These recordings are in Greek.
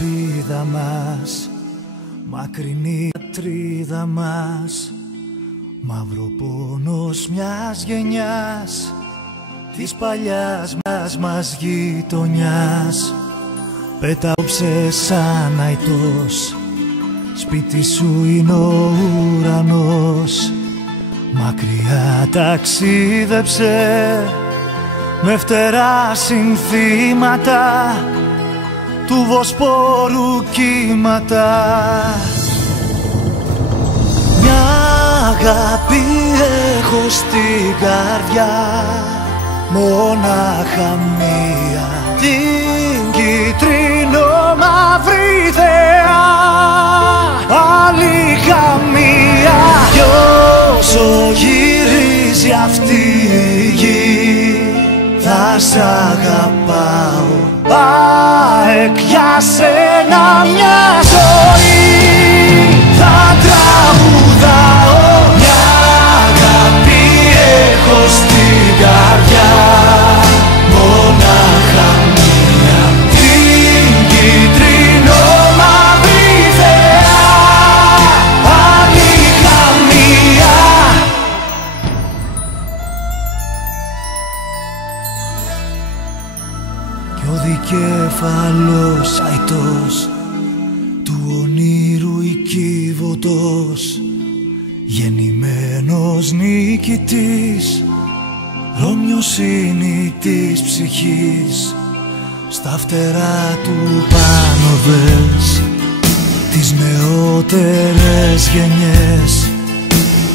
ελπίδα μας, μακρινή πατρίδα μας, μαύρο πόνος μιας γενιάς, της παλιάς μας γειτονιάς. Πέταψε σαν αητός, σπίτι σου είναι ο ουρανός. Μακριά ταξίδεψε με φτερά συνθήματα του Βοσπόρου κύματα. Μια αγάπη έχω στην καρδιά, μονάχα μία, την κίτρινο μαύρη θεά. Άλλη καμία, κι όσο γυρίζει αυτή η γη, θα σ' αγαπάω ΑΕΚ για σένα μια ζωή. Θα τραγουδάω, μια αγάπη έχω στην καρδιά, μονάχα μία, την κίτρινο μαύρη θεά. Άλλη καμία. Κι ο δικέφαλος αητός, του ονείρου οικίβωτος, γεννημένος νικητής, Ρώμιος είναι της ψυχής. Στα φτερά του πάνω δες τις νεότερες γενιές,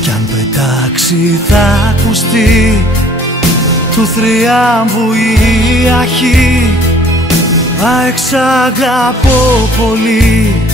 κι αν πετάξει θα ακουστεί του θριάμβου η αρχή. ΑΕΚ σ' αγαπώ πολύ.